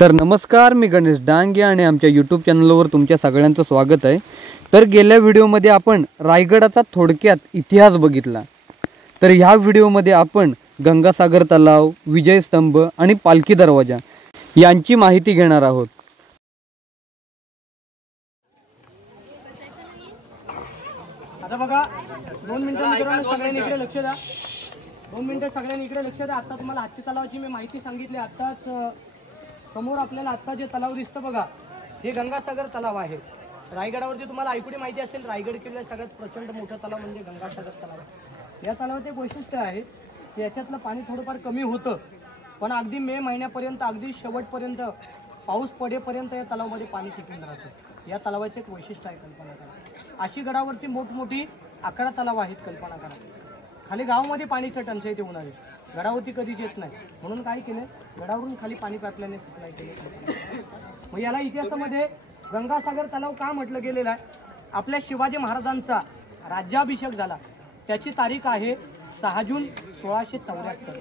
तर नमस्कार, मी गणेश डांगे आणि आमच्या यूट्यूब चॅनलवर तुमच्या सगळ्यांचं स्वागत आहे। तर गेल्या व्हिडिओमध्ये आपण रायगडाचा थोडक्यात इतिहास बघितला। तर ह्या व्हिडिओमध्ये आपण गंगासागर तलाव, विजय स्तंभ आणि पालखी दरवाजा यांची माहिती घेणार आहोत। आता बघा 2 मिनिटं मित्रांनो, सगळ्यांनी इकडे लक्ष द्या। 2 मिनिटं सगळ्यांनी इकडे लक्ष द्या। आता तुम्हाला हत्ती तलावाची मी माहिती सांगितली। आताच समोर आपल्याला आता जे तलाव दिसतं बघा, हे गंगासागर तलाव आहे। रायगडावरती तुम्हाला ऐकून माहिती असेल, रायगड किल्ला सगळ्यात प्रचंड मोठा तलाव म्हणजे गंगासागर तलाव। या तलावाचे एक वैशिष्ट्य आहे की याच्यातलं पाणी थोडंफार कमी होतं, पण अगदी मे महिन्यापर्यंत, अगदी शेवटपर्यंत, पाऊस पडेपर्यंत या तलावामध्ये पाणी टिकून राहतं। या तलावाचे एक वैशिष्ट्य आहे, कल्पना करा। अशी गडावरती मोठमोठी 11 तलाव आहेत, कल्पना करा। खाली गावामध्ये पाणीची टंचाई होणार आहे, गडावरती कधीच येत नाही। म्हणून काय केलं, गडावरून खाली पाणी पाईपलाईनने सप्लाय केले। मग याला इतिहासामध्ये गंगासागर तलाव का म्हटलं गेलेलं आहे? आपल्या शिवाजी महाराजांचा राज्याभिषेक झाला, त्याची तारीख आहे 6 जून 1674।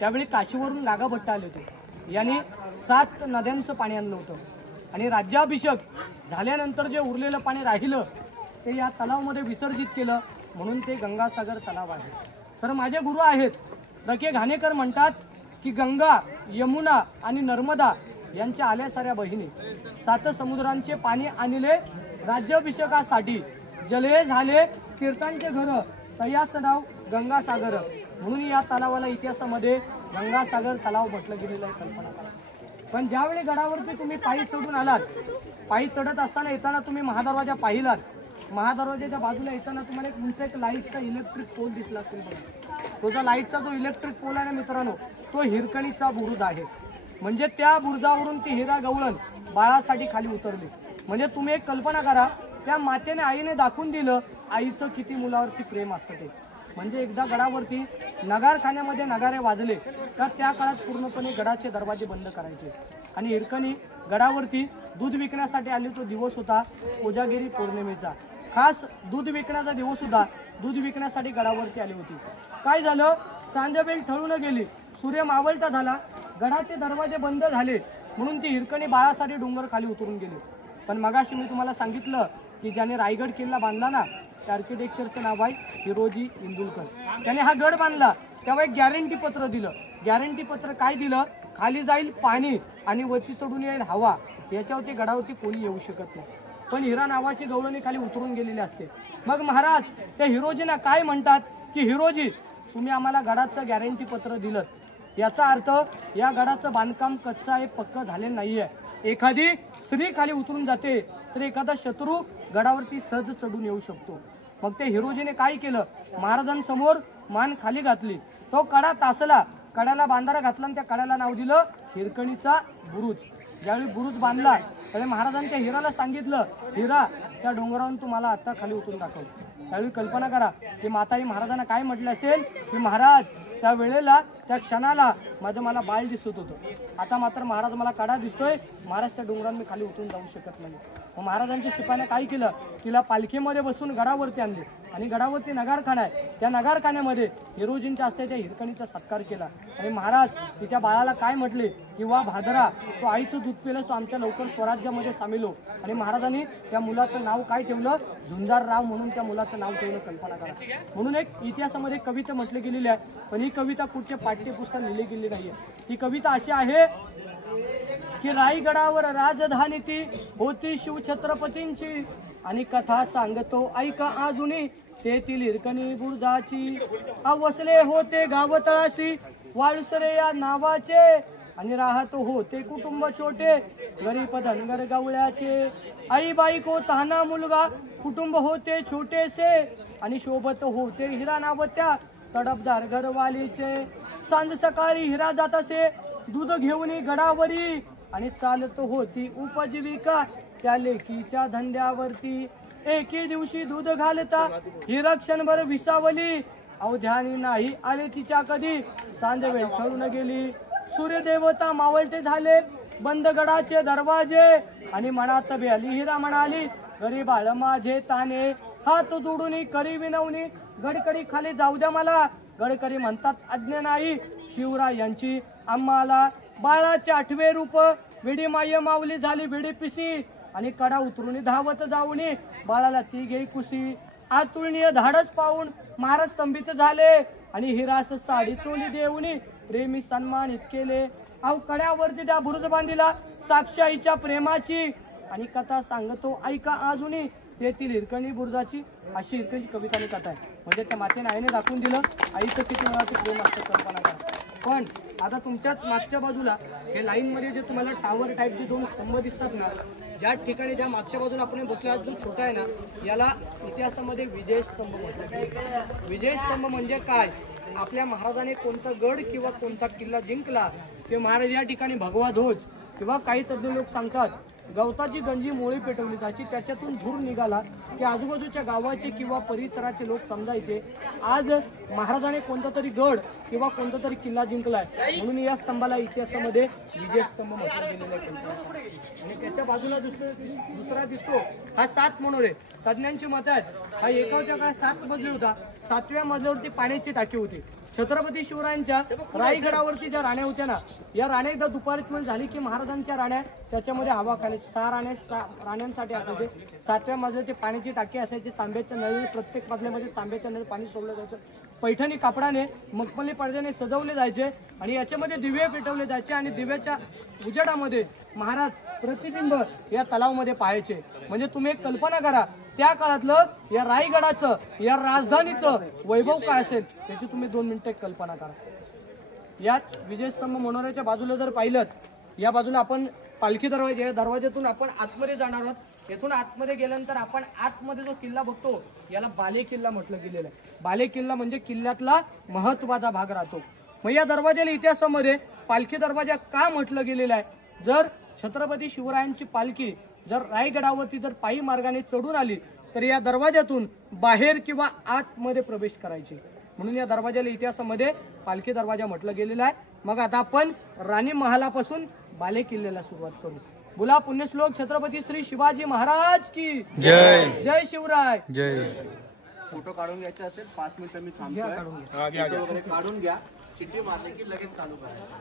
त्यावेळी काशीवरून नागाभट्ट आले होते, यांनी 7 नद्यांचं पाणी आणलं होतं आणि राज्याभिषेक झाल्यानंतर जे उरलेलं पाणी राहिलं ते या तलावामध्ये विसर्जित केलं, म्हणून ते गंगासागर तलाव आहे। तर माझे गुरु आहेत रके घाणेकर, म्हणतात की गंगा, यमुना आणि नर्मदा यांच्या आल्या साऱ्या बहिणी 7 समुद्रांचे पाणी आणले राज्याभिषेकासाठी। जले झाले तीर्थांचे घर, तयाचं नाव गंगासागर, म्हणून या तलावाला इतिहासामध्ये गंगासागर तलाव म्हटलं गेलेलं आहे, कल्पना करा। पण ज्यावेळी गडावरती तुम्ही पायी चढून आलात, पायी चढत असताना येताना तुम्ही महादरवाजा पाहिलात, महादरवाजाच्या बाजूला येताना तुम्हाला एक उंच एक लाईटचा इलेक्ट्रिक पोल दिसला असेल बघा। तो जो लाईटचा जो इलेक्ट्रिक पोल आहे ना मित्रांनो, तो हिरकणीचा बुरुज आहे। म्हणजे त्या बुरुजावरून ती हिरा गवळण बाळासाठी खाली उतरली। म्हणजे तुम्ही एक कल्पना करा, त्या मातेने, आईने दाखवून दिलं आईचं किती मुलावरती प्रेम असतं ते। म्हणजे एकदा गडावरती नगारखान्यामध्ये नगारे वाजले तर त्या काळात पूर्णपणे गडाचे दरवाजे बंद करायचे आणि हिरकणी गडावरती दूध विकण्यासाठी आली। तो दिवस होता कोजागिरी पौर्णिमेचा, खास दूध विकण्याचा दिवस सुद्धा, दूध विकण्यासाठी गडावरती आली होती। काय झालं, सांजवेळ ठळून गेली, सूर्य मावळता झाला, गडाचे दरवाजे बंद झाले, म्हणून ती हिरकणी बाळासाठी डोंगर खाली उतरून गेली। पण मगाशी मी तुम्हाला सांगितलं की ज्याने रायगड किल्ला बांधला ना, त्या आर्किटेक्चरचं नाव आहे हिरोजी इंदुलकर। त्याने हा गड बांधला तेव्हा एक गॅरंटी पत्र दिलं। गॅरंटी पत्र काय दिलं, खाली जाईल पाणी आणि वरती चढून येईल हवा, याच्यावरती गडावरती कोणी येऊ शकत नाही। पण हिरा नावाची गवळणी खाली उतरून गेलेली असते। मग महाराज त्या हिरोजीना काय म्हणतात की हिरोजी, तुम्ही आम्हाला गडाचं गॅरंटी पत्र दिलं, याचा अर्थ या गडाचं बांधकाम कच्चं आहे, पक्क झाले नाहीये। एखादी स्त्री खाली उतरून जाते तर एखादा शत्रू गडावरती सहज चढून येऊ शकतो। मग ते हिरोजीने काय केलं, महाराजांसमोर मान खाली घातली, तो कडा तासला, कड्याला बांधारा घातला आणि त्या कड्याला नाव दिलं हिरकणीचा बुरुज। ज्यावेळी बुरुज बांधला त्यावेळी महाराजांच्या हिराला सांगितलं, हिरा त्या डोंगरावरून तुम्हाला आता खाली उतरून दाखव। त्यावेळी कल्पना करा की माताई महाराजांना काय म्हटलं असेल की महाराज, त्या वेळेला, त्या क्षणाला मला बाळ दिसत होतं, आता मात्र महाराज मला कडा दिसतोय, महाराज त्या डोंगरावर मी खाली उतरून जाऊ शकत नाही। मग महाराजांच्या शिपायाने काय केलं, तिला पालखीमध्ये बसून गडावरती आणले आणि गडावरती नगारखाना आहे, त्या नगारखान्यामध्ये हिरोजींच्या हस्ते त्या हिरकणीचा सत्कार केला आणि महाराज तिच्या बाळाला काय म्हटले की वा भादरा, तो आईचं दूध पिलंस, तो आमच्या लवकर स्वराज्यामध्ये सामील हो। आणि महाराजांनी त्या मुलाचं नाव काय ठेवलं, झुंजारराव म्हणून त्या मुलाचं नाव ठेवलं, कल्पना करा। म्हणून एक इतिहासामध्ये कविता म्हटली गेलेली आहे, पण ही कविता कुठच्या पाठ्यपुस्तकात लिहिली गेली नाहीये। ही कविता अशी आहे की रायगडावर राजधानी ती होती शिवछत्रपतींची, आणि कथा सांगतो ऐका अजूनी तेथील हिरकणी बुरुजाची। वसले होते गाव तळाशी वाळुसरे या नावाचे, आणि राहत होते कुटुंब छोटे गरीब धनगर गवळ्याचे। आई बायको तहाना मुलगा कुटुंब होते छोटेसे, आणि शोभत होते हिरा नावत्या तडपदार घरवालीचे। सांज सकाळी हिरा जात असे दूध घेऊन गडावरी, आणि चालत होती उपजीविका त्या लेकीच्या धंद्यावरती। एके दिवशी दूध घालता हिरा क्षणभर विसावली, अवध्यानी नाही आले तिच्या कधी, सांज वेळ ठरून गेली। सूर्यदेवता मावळते झाले बंद गडाचे दरवाजे, आणि मनात बेली हिरा म्हणाली गरीब बाळ माझे ताने। हात जोडून करी विनवणी गडकरी खाली जाऊ द्या मला, गडकरी म्हणतात आज्ञा नाही शिवरायांची आम्हाला। बाळाचे 8वे रूप विडी माय माऊली झाली विडी पिसी आणि कडा उतरून धावत जाऊनी बाळाला ती घेई कुशी आज तुळणीय धाडस पाहून महाराज स्तंभित झाले आणि हिरास साडी चोली देऊनी प्रेमी सन्मानित केले अहो कड्यावरती त्या बुरुज बांधिला साक्षाईच्या प्रेमाची आणि कथा सांगतो ऐका अजूनही तेथील हिरकणी बुरुजाची अशी हिरकणी कविताने कथा आहे म्हणजे त्या मातेने आईने दाखवून दिलं आईचं किती मुळात प्रेम असतं कल्पना करा. पण आता तुमच्याच मागच्या बाजूला हे लाईन मध्ये जे तुम्हाला टावर टाईप जे दोन स्तंभ दिसतात ना ज्या ठिकाणी ज्या मागच्या बाजूला आपण बसलो जो छोटा आहे ना याला इतिहासामध्ये विजय स्तंभ म्हणतात. विजय स्तंभ म्हणजे काय आपल्या महाराजाने कोणता गड किंवा कोणता किल्ला जिंकला ते महाराज या ठिकाणी भगवा ध्वज किंवा काही तज्ञ लोक सांगतात गवताची गंजी मोळी पेटवली जायची त्याच्यातून धूर निघाला की आजूबाजूच्या गावाचे किंवा परिसराचे लोक समजायचे आज महाराजाने कोणता तरी गड किंवा कोणता तरी किल्ला जिंकलाय म्हणून या स्तंभाला इतिहासामध्ये विजय स्तंभ म्हटलं गेलेलं आहे. आणि त्याच्या बाजूला दुसरा दिसतो हा 7 मनोरे. तज्ञांची मत आहेत हा एकाच्या काळात 7 मजली होता 7व्या मजल्यावरती पाण्याची टाकी होती. छत्रपती शिवरायांच्या रायगडावरती ज्या राण्या होत्या ना या राण्या एकदा दुपारची वेळ झाली की महाराजांच्या राण्या त्याच्यामध्ये हवा खाली 6 राण्यांसाठी असायचे 7व्या मजल्याची पाण्याची टाकी असायची तांब्याच्या नळी प्रत्येक मजल्यामध्ये तांब्याच्या नळी पाणी सोडलं जायचं पैठणी कापडाने मखमली पडद्याने सजवले जायचे आणि याच्यामध्ये दिवे पेटवले जायचे आणि दिव्याच्या उजेडामध्ये महाराज प्रतिबिंब या तलावामध्ये पाहायचे. म्हणजे तुम्ही एक कल्पना करा त्या काळातलं या रायगडाचं या राजधानीचं वैभव काय असेल त्याची तुम्ही 2 मिनिटं कल्पना करा. यात विजयस्तंभ मनोऱ्याच्या बाजूला जर पाहिलं या बाजूला आपण पालखी दरवाजा या दरवाज्यातून आपण आतमध्ये जाणार आहोत. येथून आतमध्ये गेल्यानंतर आपण आतमध्ये जो किल्ला बघतो याला बाले किल्ला म्हटलं गेलेलं आहे. बाले किल्ला म्हणजे किल्ल्यातला महत्वाचा भाग राहतो. मग या दरवाजाला इतिहासामध्ये पालखी दरवाजा का म्हटलं गेलेलं आहे जर छत्रपती शिवरायांची पालखी जर रायगडावरती जर पायी मार्गाने चढून आली तर या दरवाज्यातून बाहेर किंवा आतमध्ये प्रवेश करायचे म्हणून या दरवाजाला इतिहासामध्ये पालखी दरवाजा म्हटलं गेलेलं आहे. मग आता आपण राणी महालापासून बाले किल्ल्याला सुरुवात करू. बोला पुण्यश्लोक छत्रपती श्री शिवाजी महाराज की जय. जय शिवराय जय. फोटो काढून घ्यायचे असेल 5 मिनिटं मी थांबतोय काढून घ्या सिटी मारले की लगेच चालू करा.